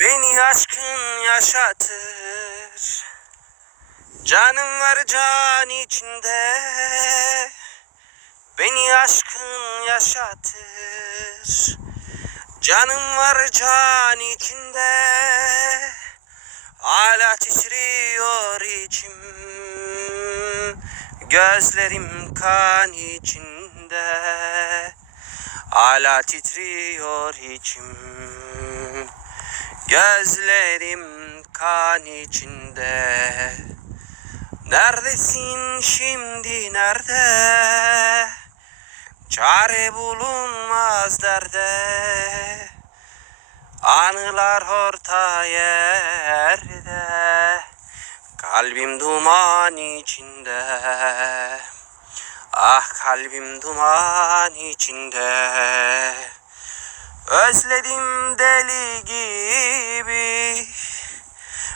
Beni aşkın yaşatır. Canım var can içinde. Beni aşkın yaşatır. Canım var can içinde. Hala titriyor içim. Gözlerim kan içinde. Hala titriyor içim Gözlerim kan içinde. Neredesin şimdi nerede? Çare bulunmaz derde. Anılar orta yerde. Kalbim duman içinde. Ah kalbim duman içinde. Özledim deli gibi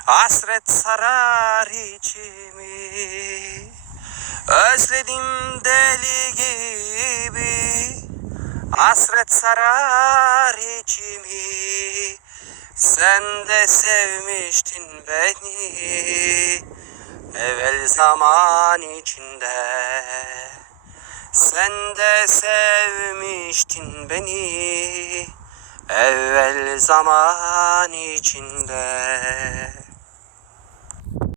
Hasret sarar içimi. Özledim deli gibi. Hasret sarar içimi. Sen de sevmiştin beni. Evvel zaman içinde. Sen de sevmiştin beni. Evvel zaman içinde